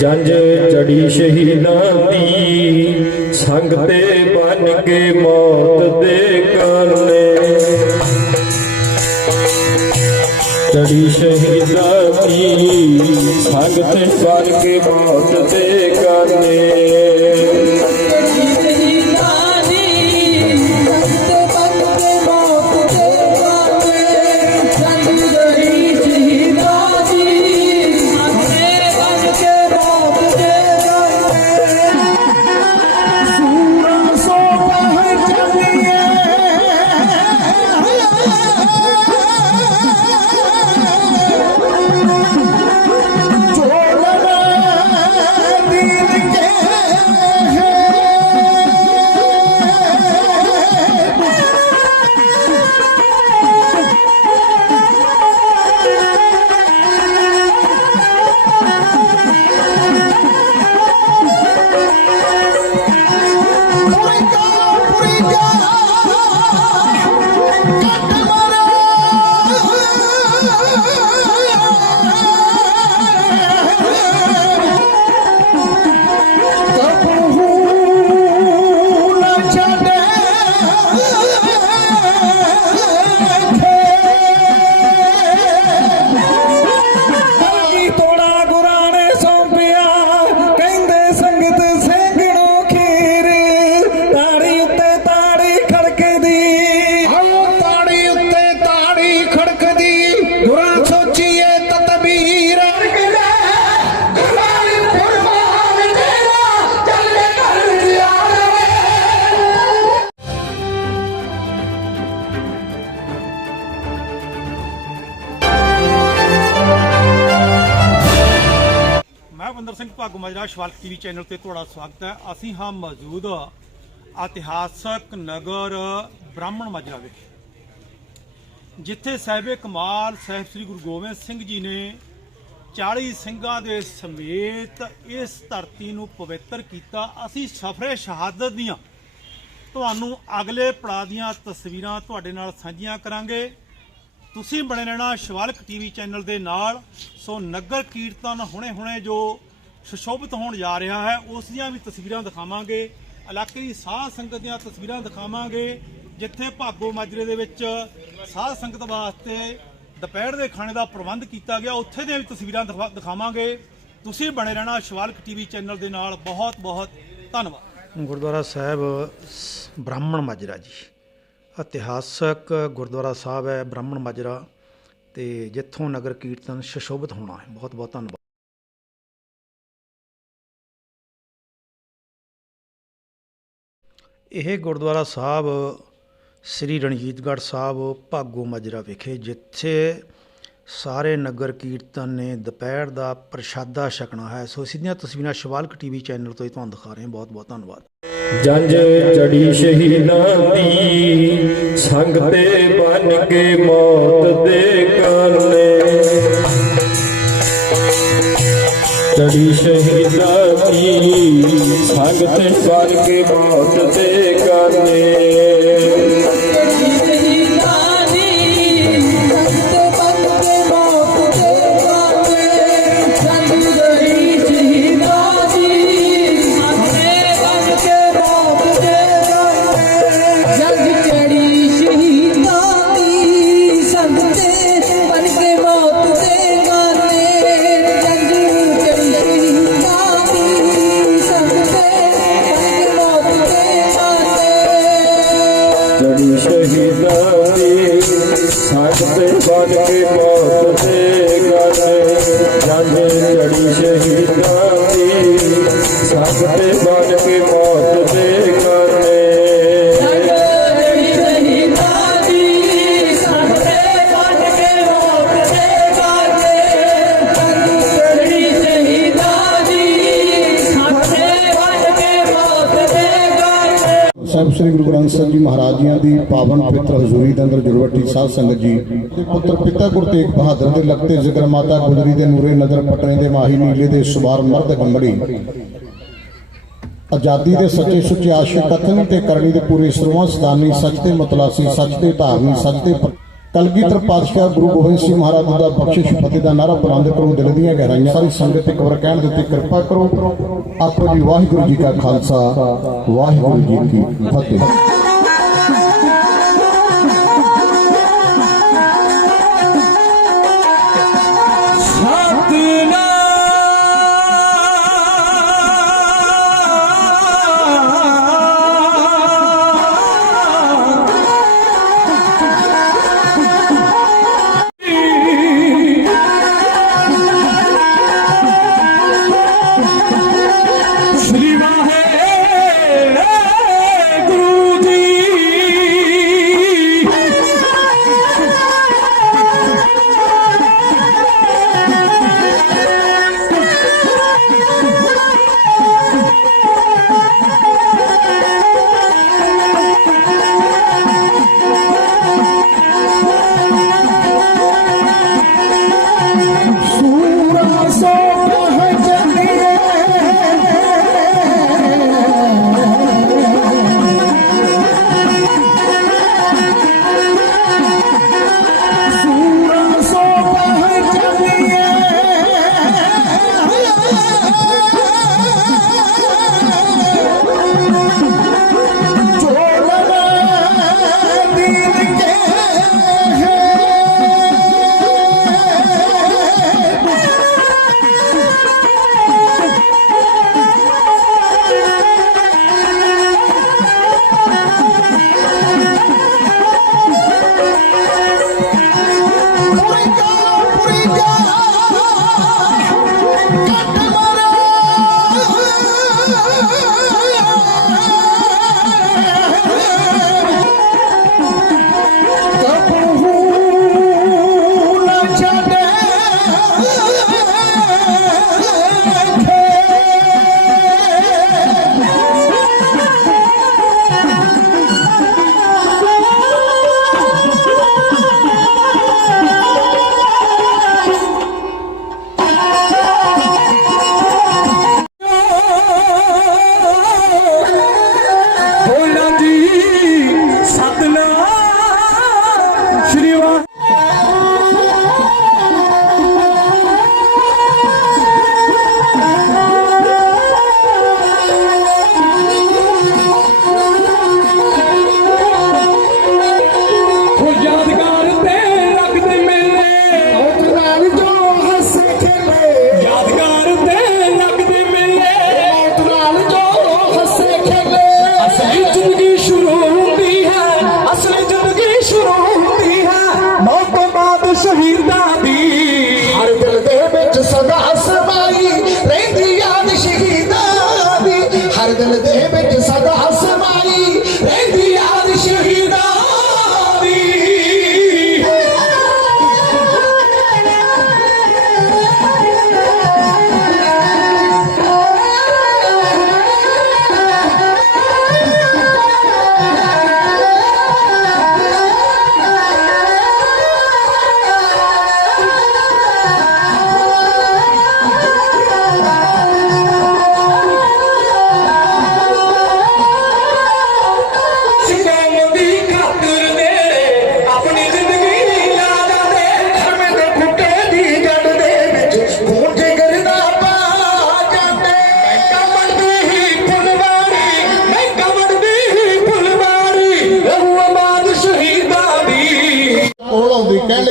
ਜੰਜ ਜੜੀ ਸ਼ਹੀਦਾਂ ਦੀ, ਸੰਗ ਤੇ ਬਨ ਕੇ ਮੌਤ ਦੇ ਕਾਨੇ ਜੜੀ ਸ਼ਹੀਦਾਂ ਦੀ, ਸੰਗ ਤੇ ਬਨ ਕੇ ਮੌਤ ਦੇ ਕਾਨੇ ਬੰਦਰ ਮਾਜਰਾ ਸ਼ਵਾਲਕ ਟੀਵੀ ਚੈਨਲ ਤੇ ਤੁਹਾਡਾ ਸਵਾਗਤ ਹੈ। ਅਸੀਂ ਹਾਂ ਮੌਜੂਦ ਇਤਿਹਾਸਕ ਨਗਰ ਬ੍ਰਾਹਮਣ ਮਾਜਰਾ ਵਿਖੇ, ਜਿੱਥੇ ਸਾਹਿਬੇ ਕਮਾਲ ਸਾਹਿਬ ਸ੍ਰੀ ਗੁਰੂ ਗੋਬਿੰਦ ਸਿੰਘ ਜੀ ਨੇ 40 ਸਿੰਘਾਂ ਦੇ ਸਮੇਤ ਇਸ ਧਰਤੀ ਨੂੰ ਪਵਿੱਤਰ ਕੀਤਾ। ਅਸੀਂ ਸਫਰੇ ਸ਼ਹਾਦਤ ਦੀਆਂ ਤੁਹਾਨੂੰ ਅਗਲੇ ਪੜਾਅ ਦੀਆਂ ਤਸਵੀਰਾਂ ਤੁਹਾਡੇ ਨਾਲ ਸਾਂਝੀਆਂ ਕਰਾਂਗੇ। ਤੁਸੀਂ ਬਣੇ ਰਹਿਣਾ ਸ਼ਿਵਾਲਕ ਟੀਵੀ ਚੈਨਲ ਦੇ ਨਾਲ। ਸੋ ਨਗਰ ਕੀਰਤਨ ਹੁਣੇ-ਹੁਣੇ ਜੋ ਸੁਸ਼ੋਭਿਤ ਹੋਣ ਜਾ ਰਿਹਾ ਹੈ, ਉਸ ਦੀਆਂ ਵੀ ਤਸਵੀਰਾਂ ਦਿਖਾਵਾਂਗੇ। ਇਲਾਕੇ ਦੀ ਸਾਧ ਸੰਗਤ ਦੀਆਂ ਤਸਵੀਰਾਂ ਦਿਖਾਵਾਂਗੇ, ਜਿੱਥੇ ਭਾਗੋ ਮਾਜਰੇ ਦੇ ਵਿੱਚ ਸਾਧ ਸੰਗਤ ਵਾਸਤੇ ਦੁਪਹਿਰ ਦੇ ਖਾਣੇ ਦਾ ਪ੍ਰਬੰਧ ਕੀਤਾ ਗਿਆ। ਉੱਥੇ ਦੀਆਂ ਵੀ ਤਸਵੀਰਾਂ ਦਿਖਾ- ਦਿਖਾਵਾਂਗੇ। ਤੁਸੀਂ ਬਣੇ ਰਹਿਣਾ ਸ਼ਿਵਾਲਕ ਟੀਵੀ ਚੈਨਲ ਦੇ ਨਾਲ। ਬਹੁਤ-ਬਹੁਤ ਧੰਨਵਾਦ। ਗੁਰਦੁਆਰਾ ਸਾਹਿਬ ਸ- ਬ੍ਰਾਹਮਣ ਮਾਜਰਾ ਜੀ। ਇਤਿਹਾਸਕ ਗੁਰਦੁਆਰਾ ਸਾਹਿਬ ਹੈ ਬ੍ਰਾਹਮਣ ਮਾਜਰਾ ਤੇ ਜਿੱਥੋਂ ਨਗਰ ਕੀਰਤਨ ਸ਼ਸ਼ੋਭਿਤ ਹੋਣਾ ਹੈ। ਬਹੁਤ ਬਹੁਤ ਧੰਨਵਾਦ। ਇਹ ਗੁਰਦੁਆਰਾ ਸਾਹਿਬ ਸ੍ਰੀ ਰਣਜੀਤਗੜ੍ਹ ਸਾਹਿਬ, ਭਾਗੋ ਮਾਜਰਾ ਵਿਖੇ, ਜਿੱਥੇ ਸਾਰੇ ਨਗਰ ਕੀਰਤਨ ਨੇ ਦੁਪਹਿਰ ਦਾ ਪ੍ਰਸ਼ਾਦਾ ਛਕਣਾ ਹੈ। ਸੋ ਸਿੱਧੀਆਂ ਤਸਵੀਰਾਂ ਸ਼ਿਵਾਲਕ ਟੀਵੀ ਚੈਨਲ ਤੋਂ ਹੀ ਤੁਹਾਨੂੰ ਦਿਖਾ ਰਹੇ ਹਾਂ। ਬਹੁਤ ਬਹੁਤ ਧੰਨਵਾਦ। ਜੰਜ ਜੜੀ ਸ਼ਹੀਦਾਂ ਦੀ, ਸੰਗ ਤੇ ਬਨ ਕੇ ਮੌਤ ਦੇ ਜੜੀ ਸ਼ਹੀਦਾਂ ਦੀ ਸੰਗ ਤੇ ਕੇ ਮੌਤ ਦੇ ਕਾਨੇ ਗੁਰੂ ਗ੍ਰੰਥ ਜੀ ਮਹਾਰਾਜ ਜੀਆਂ ਦੀ ਪਾਵਨ ਪਵਿੱਤਰ ਹਜ਼ੂਰੀ ਦੇ ਅੰਦਰ ਜੁੜਵੱਟੀ ਸਾਧ ਸੰਗਤ ਜੀ। ਤੇ ਪੁੱਤਰ ਪਿਤਾ ਗੁਰ ਤੇਗ ਬਹਾਦਰ ਦੇ ਲਗਤੇ ਜ਼ਿਕਰ ਮਾਤਾ ਗੁਜਰੀ ਦੇ ਨੂਰੇ ਨਜ਼ਰ ਪਟਨੇ ਦੇ ਮਾਹੀ ਨੀਲੇ ਦੇ ਸੁਬਾਰ ਮਰਦ ਗੰਗੜੀ। ਆਜ਼ਾਦੀ ਦੇ ਸੱਚੇ ਸੁੱਚੇ ਆਸ਼ਿਕ ਕਥਨੀ ਤੇ ਕਰਨੀ ਦੇ ਪੂਰੇ ਸਰਵਾਂ ਸਦਾਨੀ, ਸੱਚ ਤੇ ਮਤਲਾਸੀ, ਸੱਚ ਤੇ ਧਾਰਨੀ, ਸੱਚ ਤੇ ਕਲਗੀਧਰ ਪਾਤਸ਼ਾਹ ਗੁਰੂ ਗੋਬਿੰਦ ਸਿੰਘ ਮਹਾਰਾਜ ਦਾ ਬਖਸ਼ਿਸ਼ ਫਤਿਹ ਦਾ ਨਾਰਾ ਬੁਲੰਦ ਕਰੋ, ਦਿਲ ਦੀਆਂ ਗਹਿਰਾਈਆਂ ਸਾਰੀ ਸੰਗਤ ਇੱਕ ਵਾਰ ਕਹਿਣ ਦਿੱਤੀ ਕਿਰਪਾ ਕਰੋ। ਆਖੋ ਜੀ ਵਾਹਿਗੁਰੂ ਜੀ ਕਾ ਖਾਲਸਾ, ਵਾਹਿਗੁਰੂ ਜੀ ਕੀ ਫਤਿਹ।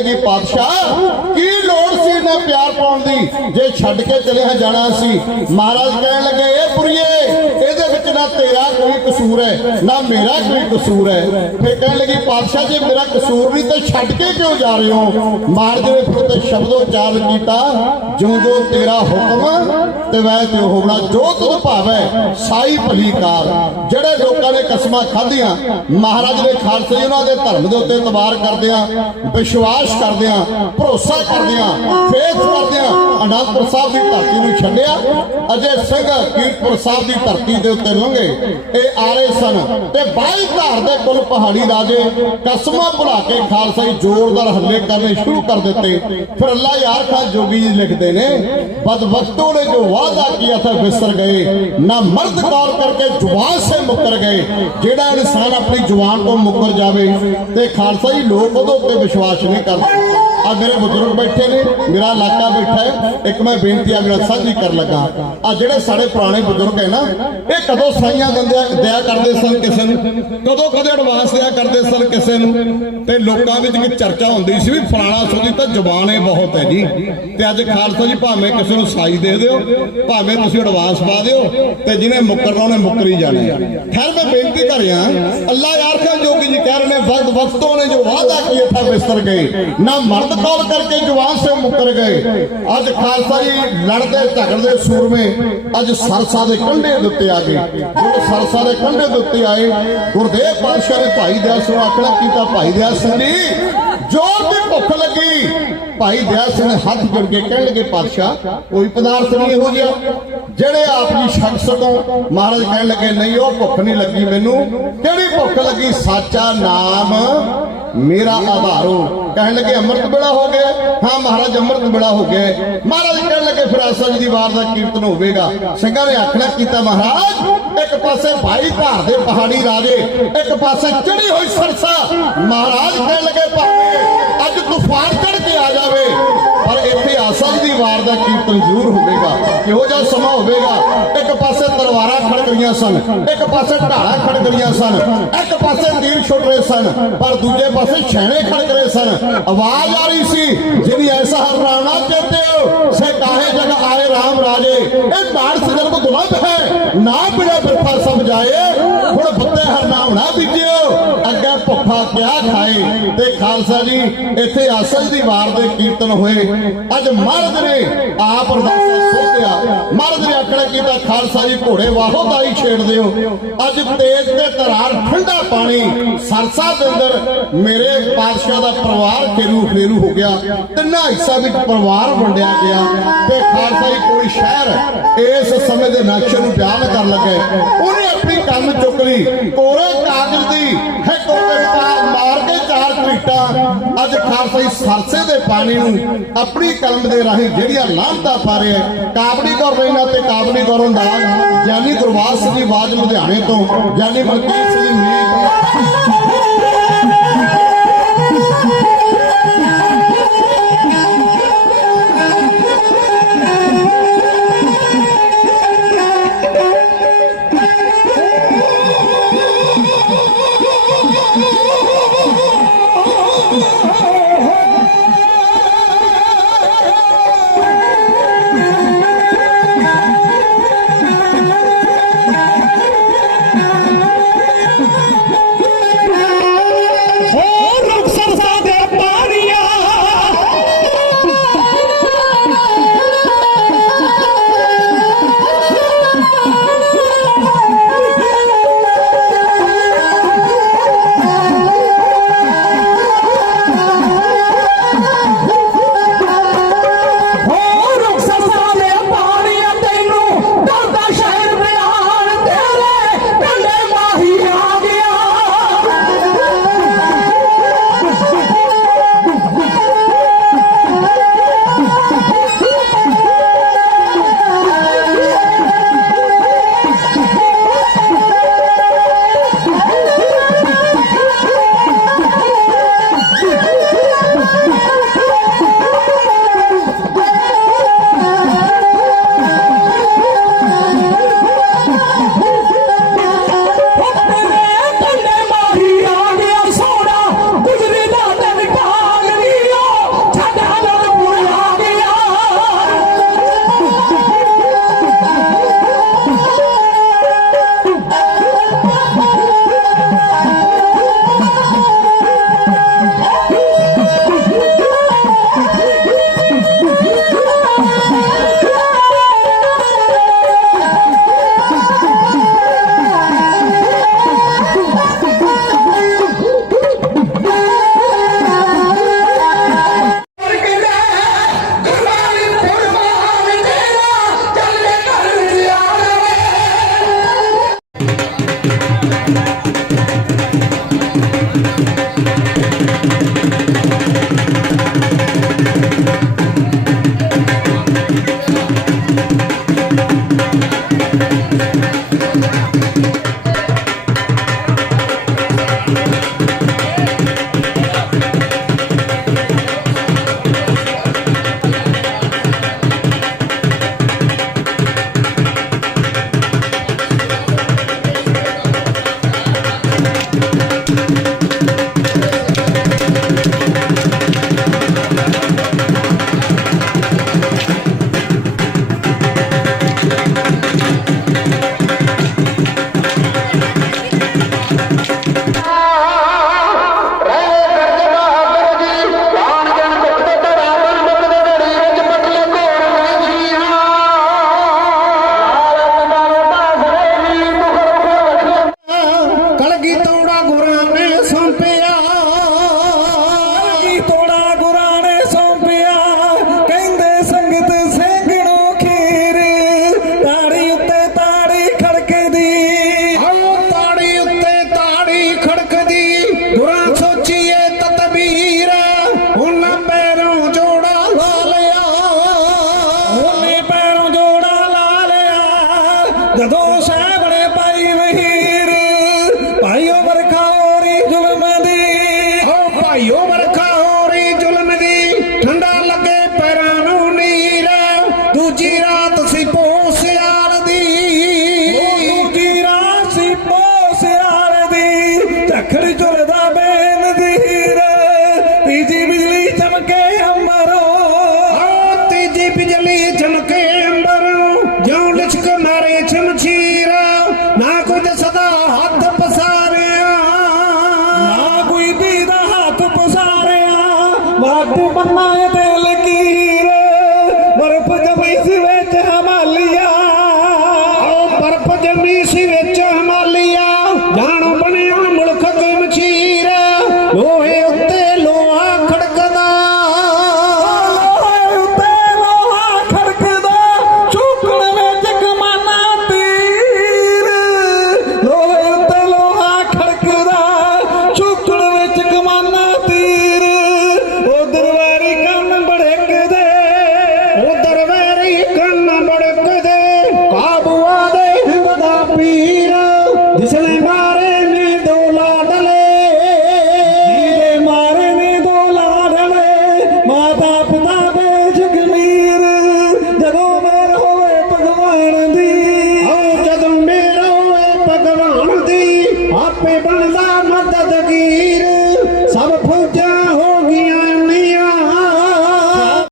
ਆਉਂਦੀ ਪਾਤਸ਼ਾਹ, ਕੀ ਲੋੜ ਸੀ ਨਾ ਪਿਆਰ ਪਾਉਣ ਦੀ? ਜੇ ਛੱਡ ਕੇ ਚਲੇ ਜਾਣਾ ਸੀ, ਮਹਾਰਾਜ ਕਹਿਣ ਲੱਗੇ ਇਹ ਪੁਰੀਏ ਇਹਦੇ ਤੇਰਾ ਕੋਈ ਕਸੂਰ ਹੈ, ਨਾ ਮੇਰਾ ਕੋਈ ਕਸੂਰ ਹੈ। ਫਿਰ ਕਹਿਣ ਲੱਗੀ, ਪਾਤਸ਼ਾਹ, ਜੇ ਮੇਰਾ ਕਸੂਰ ਨਹੀਂ ਤਾਂ ਛੱਡ ਕੇ ਕਿਉਂ ਜਾ ਰਹੇ ਹੋ? ਮਹਾਰਾਜ ਨੇ ਫਿਰ ਤੇ ਸ਼ਬਦੋਚਾਰ ਕੀਤਾ ਜਿਉਂ ਜੋ ਤੇਰਾ ਹੁਕਮ ਤੇ ਵੈ ਤੇ ਹੋਣਾ। ਜੋ ਤੁਧ ਭਾਵੈ ਸਾਈ ਭਲੀ ਕਾਰ, ਜਿਹੜੇ ਲੋਕਾਂ ਨੇ ਕਸਮਾਂ ਖਾਧੀਆਂ, ਮਹਾਰਾਜ ਦੇ ਖਾਲਸੇ ਉਹਨਾਂ ਦੇ ਧਰਮ ਦੇ ਉੱਤੇ ਇਤਬਾਰ ਕਰਦਿਆਂ, ਵਿਸ਼ਵਾਸ ਕਰਦਿਆਂ, ਭਰੋਸਾ ਕਰਦਿਆਂ, ਫੇਥ ਕਰਦਿਆਂ ਅਨੰਦਪੁਰ ਸਾਹਿਬ ਦੀ ਧਰਤੀ ਨੂੰ ਛੱਡਿਆ, ਅਜੇ ਸਿੰਘ ਕੀਰਤਪੁਰ ਸਾਹਿਬ ਦੀ ਧਰਤੀ ਦੇ ਉੱਤੇ ਲੰਘੇ ਡੋਂਗੇ ਇਹ ਆਰੇ ਸਨ। ਤੇ ਬਾਈ ਧਾਰ ਦੇ ਕੁੱਲ ਪਹਾੜੀ ਰਾਜੇ ਕਸਮਾਂ ਭੁਲਾ ਕੇ ਖਾਲਸਾਈ ਜ਼ੋਰਦਾਰ ਹੱਲੇ ਕਰਨੇ ਸ਼ੁਰੂ ਕਰ ਦਿੱਤੇ। ਫਿਰ ਅੱਲਾ ਯਾਰ ਖਾਨ ਜੋਗੀ ਜੀ ਲਿਖਦੇ ਨੇ, ਬਦਬਖਤੋਂ ਨੇ ਜੋ ਵਾਅਦਾ ਕੀਤਾ ਥਾ ਬਿਸਰ ਗਏ। ਨਾ ਮਰਦ ਕਾਲ ਕਰਕੇ ਜਵਾਨ ਸੇ ਮੁਕਰ ਗਏ, ਜਿਹੜਾ ਇਨਸਾਨ ਆਪਣੀ ਜਵਾਨ ਤੋਂ ਮੁਕਰ ਜਾਵੇ। ਤੇ ਖਾਲਸਾ ਖਾਲਸਾਈ ਲੋਕ ਉਹਦੇ ਉੱਤੇ ਵਿਸ਼ਵਾਸ ਨਹੀਂ ਕਰਦੇ। ਆ ਮੇਰੇ ਬਜ਼ੁਰਗ ਬੈਠੇ ਨੇ, ਮੇਰਾ ਇਲਾਕਾ ਬੈਠਾ ਹੈ। ਇੱਕ ਮੈਂ ਬੇਨਤੀ ਆ, ਮੇਰਾ ਸਾਂਝੀ ਕਰਨ ਲੱਗਾ। ਆ ਜਿਹੜੇ ਸਾਡੇ ਪੁਰਾਣੇ ਬਜ਼ੁਰਗ ਹੈ ਨਾ, ਇਹ ਕਦੋਂ ਸਾਈਆਂ ਦਿੰਦੇ ਦਿਆ ਕਰਦੇ ਸਨ ਕਿਸੇ ਨੂੰ? ਕਦੋਂ ਕਦੇ ਐਡਵਾਂਸ ਦਿਆ ਕਰਦੇ ਸਨ ਕਿਸੇ ਨੂੰ? ਤੇ ਲੋਕਾਂ ਵਿੱਚ ਇੱਕ ਚਰਚਾ ਹੁੰਦੀ ਸੀ ਵੀ ਫਲਾਣਾ ਸੋਦੀ ਤਾਂ ਜ਼ਬਾਨ ਹੀ ਬਹੁਤ ਹੈ ਜੀ। ਤੇ ਅੱਜ ਖਾਲਸਾ ਜੀ ਭਾਵੇਂ ਕਿਸੇ ਨੂੰ ਸਾਈ ਦੇ ਦਿਓ, ਭਾਵੇਂ ਤੁਸੀਂ ਐਡਵਾਂਸ ਪਾ ਦਿਓ, ਤੇ ਜਿਹਨੇ ਮੁੱਕਰਨਾ ਉਹਨੇ ਮੁੱਕਰੀ ਜਾਣਾ ਖੈਰ, ਮੈਂ ਬੇਨਤੀ ਕਰ ਰਿਹਾ ਅੱਲਾ ਯਾਰ ਖਾਨ ਜੋਗੀ ਜੀ ਕਹਿ ਰਹੇ ਨੇ ਵਕਤ ਵਕਤੋਂ ਨੇ ਜੋ ਵਾਅਦਾ ਕੀਆ ਥਾ ਗਏ। ਨਾ ਮਰਦ ਕੌਲ ਕਰਕੇ ਜਵਾਨ ਸੇ ਮੁੱਕਰ ਗਏ। ਅੱਜ ਖਾਲਸਾ ਜੀ ਲੜਦੇ ਝਗੜਦੇ ਸੂਰਮੇ, ਅੱਜ ਸਰਸਾ ਦੇ ਕੰਢੇ ਦੇ ਉੱਤੇ ਆ ਗਏ। ਜਦੋਂ ਸਰਸਾ ਦੇ ਕੰਢੇ ਦੇ ਉੱਤੇ ਆਏ, ਗੁਰਦੇਵ ਪਾਤਸ਼ਾਹ ਨੇ ਭਾਈ ਦਿਆਸ ਨੂੰ ਆਖਣਾ ਕੀਤਾ, ਭਾਈ ਦਿਆ ਸਿੰਘ ਜੀ ਜੋ ਤੇ ਭੁੱਖ ਲੱਗੀ। ਭਾਈ ਦਿਆ ਸਿੰਘ ਨੇ ਹੱਥ ਜੋੜ ਕੇ ਕਹਿਣ ਲੱਗੇ, ਪਾਤਸ਼ਾਹ, ਕੋਈ ਪਦਾਰਥ ਨਹੀਂ ਇਹੋ ਜਿਹਾ। ਜਿਹੜੇ ਆਪ ਜੀ ਛਕ ਸਕੋ ਮਹਾਰਾਜ ਕਹਿਣ ਲੱਗੇ, ਨਹੀਂ, ਉਹ ਭੁੱਖ ਨਹੀਂ ਲੱਗੀ ਮੈਨੂੰ। ਕਿਹੜੀ ਭੁੱਖ ਲੱਗੀ? ਸਾਚਾ ਨਾਮ ਮੇਰਾ ਆਧਾਰੋ ਕਹਿਣ ਲੱਗੇ, ਅੰਮ੍ਰਿਤ ਵੇਲਾ ਹੋ ਗਿਆ। ਹਾਂ ਮਹਾਰਾਜ, ਅੰਮ੍ਰਿਤ ਵੇਲਾ ਹੋ ਗਿਆ। ਮਹਾਰਾਜ ਕਹਿਣ ਲੱਗੇ, ਫਿਰ ਆਸਾ ਜੀ ਦੀ ਵਾਰ ਦਾ ਕੀਰਤਨ ਹੋਵੇਗਾ। ਸਿੰਘਾਂ ਨੇ ਆਖਣਾ ਕੀਤਾ ਮਹਾਰਾਜ, ਇੱਕ ਪਾਸੇ ਭਾਈ ਧਾਰ ਦੇ ਪਹਾੜੀ ਰਾਜੇ, ਇੱਕ ਪਾਸੇ ਚੜੀ ਹੋਈ ਸਰਸਾ। ਮਹਾਰਾਜ ਕਹਿਣ ਲੱਗੇ, ਭਾਵੇਂ ਅੱਜ ਤੂਫਾਨ ਚੜ ਕੇ ਆ ਜਾਵੇ, ਪਰ ਇੱਥੇ ਵਾਰ ਦਾ ਕੀਰਤਨ ਜ਼ਰੂਰ ਹੋਵੇਗਾ? ਇਹੋ ਜਿਹਾ ਸਮਾਂ ਹੋਵੇਗਾ? ਇੱਕ ਪਾਸੇ ਤਲਵਾਰਾਂ ਖੜਕ ਰਹੀਆਂ ਸਨ, ਇੱਕ ਪਾਸੇ ਢਾਲਾਂ ਖੜਕ ਰਹੀਆਂ ਸਨ, ਇੱਕ ਪਾਸੇ ਤੀਰ ਛੁੱਟ ਰਹੇ ਸਨ, ਪਰ ਦੂਜੇ ਪਾਸੇ ਛੈਣੇ ਖੜਕ ਰਹੇ ਸਨ। ਆਵਾਜ਼ ਆ ਰਹੀ ਸੀ ਜਿਹਦੀ ਐਸਾ ਹਰਨਾਣਾ ਕਹਿੰਦੇ ਹੋ ਸੇ ਕਾਹੇ ਜਗ ਆਏ RAM ਰਾਜੇ। ਇਹ ਬਾੜ ਸਜਨ ਕੋ ਹੈ, ਨਾ ਬਿੜਾ ਬਿਰਫਾ ਸਮਝਾਏ ਹੁਣ ਬੱਤੇ ਹਰਨਾਮ ਨਾ ਬੀਜਿਓ, ਅੱਗੇ ਭੁੱਖਾ ਕਿਆ ਖਾਏ? ਤੇ ਖਾਲਸਾ ਜੀ, ਇੱਥੇ ਆਸਲ ਦੀ ਵਾਰ ਦੇ ਕੀਰਤਨ ਹੋਏ। ਅੱਜ ਮਰਦ ਨੇ ਆਪ ਅਰਦਾਸਾਂ ਸੋਧਿਆ। ਮਰਦ ਨੇ ਆਖਣਾ ਕੀਤਾ, ਖਾਲਸਾ ਜੀ, ਘੋੜੇ ਵਾਹੋ ਦਾਈ ਛੇੜਦੇ ਹੋ ਅੱਜ ਤੇਜ ਤੇ ਤਰਾਰ ਠੰਡਾ ਪਾਣੀ ਸਰਸਾ ਦੇ ਅੰਦਰ ਮੇਰੇ ਪਾਤਸ਼ਾਹ ਦਾ ਪਰਿਵਾਰ ਖੇਰੂ ਖੇਰੂ ਹੋ ਗਿਆ। ਤਿੰਨਾਂ ਹਿੱਸਾ ਵਿੱਚ ਪਰਿਵਾਰ ਵੰਡਿਆ ਗਿਆ। ਤੇ ਖਾਲਸਾ ਜੀ, ਕੋਈ ਸ਼ਹਿਰ ਇਸ ਸਮੇਂ ਦੇ ਨਕਸ਼ੇ ਨੂੰ ਬਿਆਨ ਕਰਨ ਲੱਗੇ। ਉਹਨੇ ਆਪਣੀ ਕੰਮ ਚੁੱਕ ਲਈ। ਕੋਰੇ ਕਾਗਜ਼ ਦੀ ਹੈ ਕੋਰੇ ਚਾਰ ਅੱਜ ਖਾਲਸਾਈ ਸਰਸੇ ਦੇ ਪਾਣੀ ਨੂੰ ਆਪਣੀ ਕਲਮ ਦੇ ਰਾਹੀਂ ਜਿਹੜੀਆਂ ਲਾਂਭਤਾ ਪਾ ਰਿਹਾ ਕਾਬਲੀ ਕੌਰ ਰੈਣਾ ਤੇ ਕਾਬਲੀ ਕੌਰ ਅੰਦਾਜ਼ ਗਿਆਨੀ ਗੁਰਵਾਸ ਦੀ ਆਵਾਜ਼ ਲੁਧਿਆਣੇ ਤੋਂ ਗਿਆਨੀ ਮਲਕੀਤ ਸਿੰਘ ਜੀ ਮੀਰ पोषण बड़े पाई नहीं ਵਾਟ ਬੰਨਾ